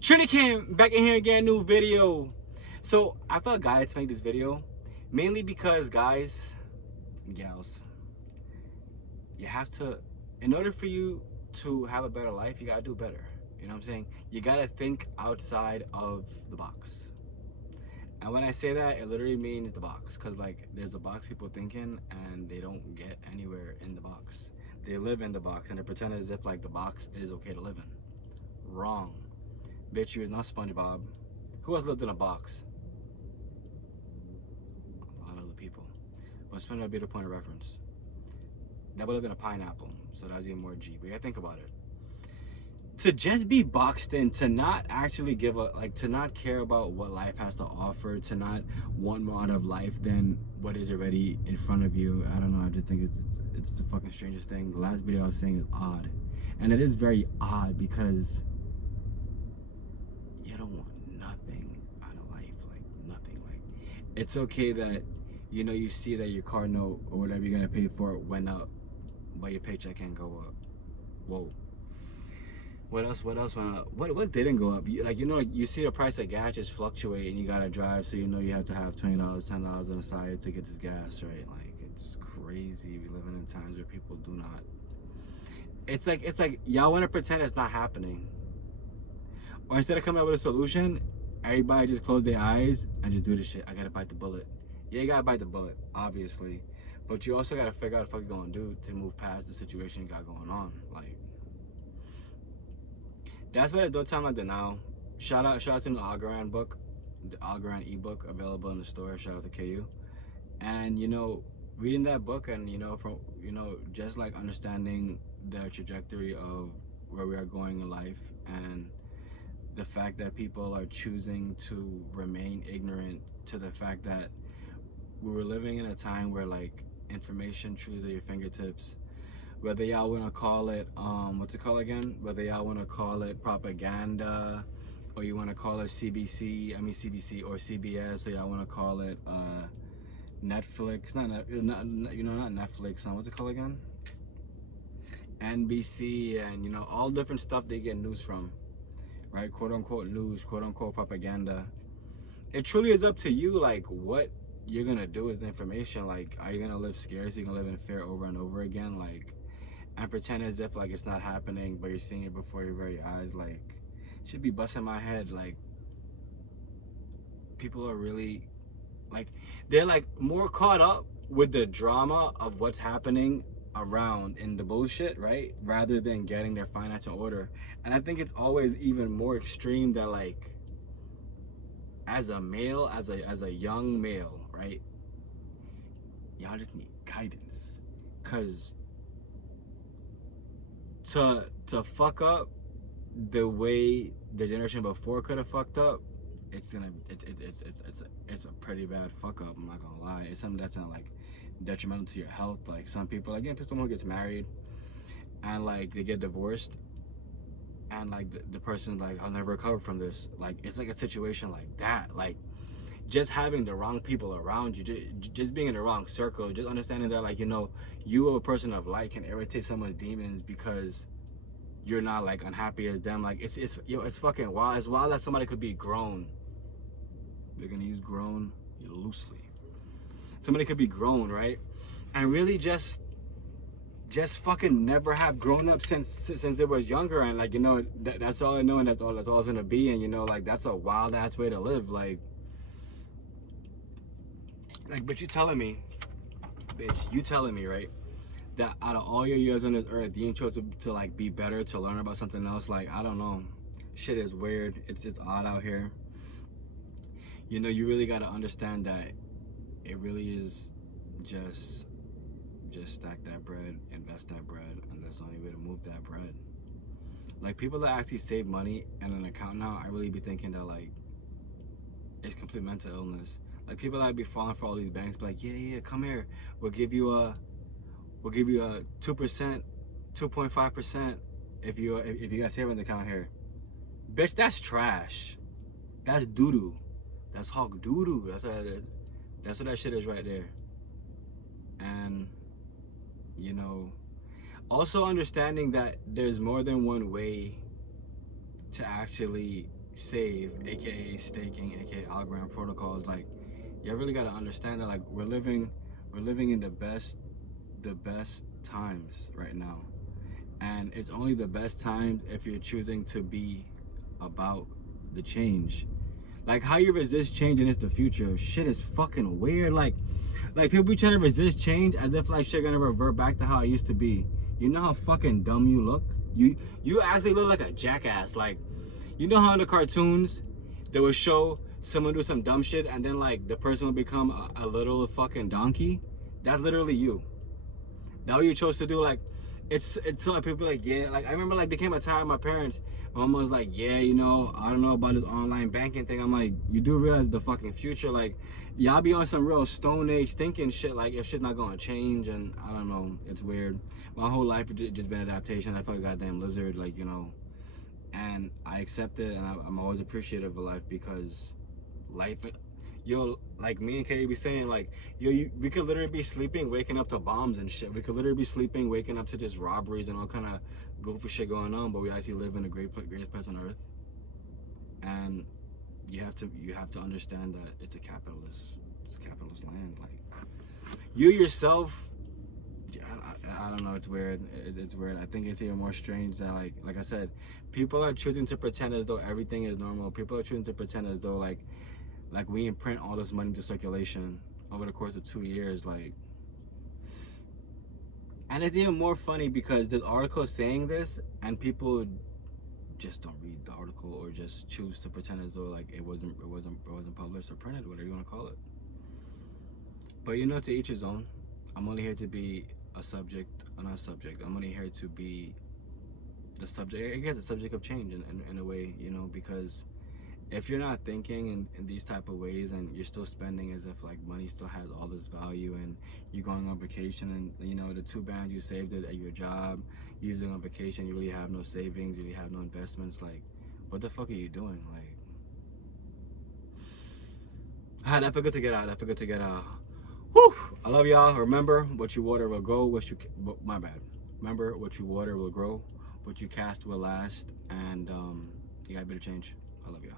Trinity came back in here again, new video. So I felt guided to make this video, mainly because guys and gals, you have to, in order for you to have a better life, you gotta do better. You know what I'm saying? You gotta think outside of the box. And when I say that, it literally means the box, because like there's a box people thinking and they don't get anywhere in the box. They live in the box and they pretend as if like the box is okay to live in. Wrong. Bitch, you is not SpongeBob. Who else lived in a box? A lot of other people. But SpongeBob would be the point of reference. That would live in a pineapple, so that's even more G. But yeah, think about it. To just be boxed in, to not actually give a, like, to not care about what life has to offer, to not want more out of life than what is already in front of you. I don't know, I just think it's the fucking strangest thing. The last video I was saying is odd. And it is very odd because you don't want nothing out of life, like nothing. Like, it's okay that, you know, you see that your car note or whatever you gotta pay for it went up, but your paycheck can't go up. Whoa. What else went up? What didn't go up? You, like, you know, like, you see the price of gas just fluctuate and you gotta drive, so you know you have to have $20, $10 on the side to get this gas, right? Like, it's crazy. We living in times where people do not, it's like y'all wanna pretend it's not happening. Or instead of coming up with a solution, everybody just close their eyes and just do this shit. I gotta bite the bullet. Yeah, you gotta bite the bullet, obviously. But you also gotta figure out what the fuck you're gonna do to move past the situation you got going on. Like, that's what I do time like the now. Shout out to the Algorand book, the Algorand ebook available in the store. Shout out to KU. And you know, reading that book and just like understanding the trajectory of where we are going in life, and the fact that people are choosing to remain ignorant to the fact that we were living in a time where like information truly at your fingertips. Whether y'all want to call it what's it called again, whether y'all want to call it propaganda, or you want to call it CBC or CBS, or y'all want to call it Netflix, not Netflix, what's it called again, NBC, and you know, all different stuff they get news from, right? Quote unquote news, quote unquote propaganda. It truly is up to you, like, what you're gonna do with the information. Like, are you gonna live scarce? You're gonna live in fear over and over again, like, and pretend as if like it's not happening, but you're seeing it before your very eyes. Like, should be busting my head. Like, people are really, like, they're like more caught up with the drama of what's happening around in the bullshit, right, rather than getting their financial order. And I think it's always even more extreme that, like, as a male, as a young male, right, y'all just need guidance, because to fuck up the way the generation before could have fucked up, it's a pretty bad fuck up. I'm not gonna lie. It's something that's not like detrimental to your health. Like, some people, again, someone who gets married and like they get divorced, and like the person's like, I'll never recover from this. Like, it's like a situation like that. Like, just having the wrong people around you, just being in the wrong circle, just understanding that, like, you know, you are a person of light can irritate someone's demons because you're not like unhappy as them. Like, it's fucking wild. It's wild that somebody could be grown. We're gonna use grown loosely. Somebody could be grown, right, and really just fucking never have grown up since they was younger, and like, you know, that's all I know, and that's all it's gonna be. And you know, like, that's a wild ass way to live. Like, but you telling me, bitch, you telling me, right, that out of all your years on this earth, you chose to like be better, to learn about something else? Like, I don't know, shit is weird. It's odd out here. You know, you really got to understand that it really is just stack that bread, invest that bread, and that's the only way to move that bread. Like, people that actually save money in an account now, I really be thinking that, like, it's complete mental illness. Like, people that be falling for all these banks, be like, yeah, come here, we'll give you a 2%, 2.5% if you got savings account here. Bitch, that's trash. That's doo-doo. That's hog doo-doo. That's what that shit is right there. And, you know, also understanding that there's more than one way to actually save, aka staking, aka Algorand protocols, like you really gotta understand that like we're living in the best times right now. And it's only the best times if you're choosing to be about the change. Like how you resist change and it's the future. Shit is fucking weird. Like people be trying to resist change as if like shit gonna revert back to how it used to be. You know how fucking dumb you look? You actually look like a jackass. Like, you know how in the cartoons they would show someone do some dumb shit and then like the person would become a little fucking donkey? That's literally you. That's what you chose to do. Like, it's so like people like, yeah, like I remember like there came a time my parents, my mom was like, yeah, you know, I don't know about this online banking thing. I'm like, you do realize the fucking future, like y'all be on some real stone age thinking shit, like if shit not gonna change. And I don't know, it's weird. My whole life it's just been adaptation. I feel like a goddamn lizard, like, you know, and I accept it, and I'm always appreciative of life because life, yo, like me and Katie be saying, like, yo, we could literally be sleeping, waking up to bombs and shit. We could literally be sleeping, waking up to just robberies and all kind of goofy shit going on, but we actually live in the greatest place on earth. And you have to understand that it's a capitalist land. Like, you yourself, I don't know, it's weird. It's weird. I think it's even more strange that like I said, people are choosing to pretend as though everything is normal. People are choosing to pretend as though like we imprint all this money into circulation over the course of 2 years, like. And it's even more funny because the article is saying this and people just don't read the article or just choose to pretend as though like it wasn't published or printed, whatever you want to call it. But you know, to each his own. I'm only here to be a subject, not a subject. I'm only here to be the subject, I guess, the subject of change in a way, you know, because if you're not thinking in these type of ways and you're still spending as if like money still has all this value, and you're going on vacation and you know the 2 bands you saved it at your job, using on vacation, you really have no savings, you really have no investments, like what the fuck are you doing? Like, I forgot to get out. I forgot to get out. Whew! I love y'all. Remember, what you water will grow. My bad. Remember, what you water will grow. What you cast will last. And you got a bit of change. I love y'all.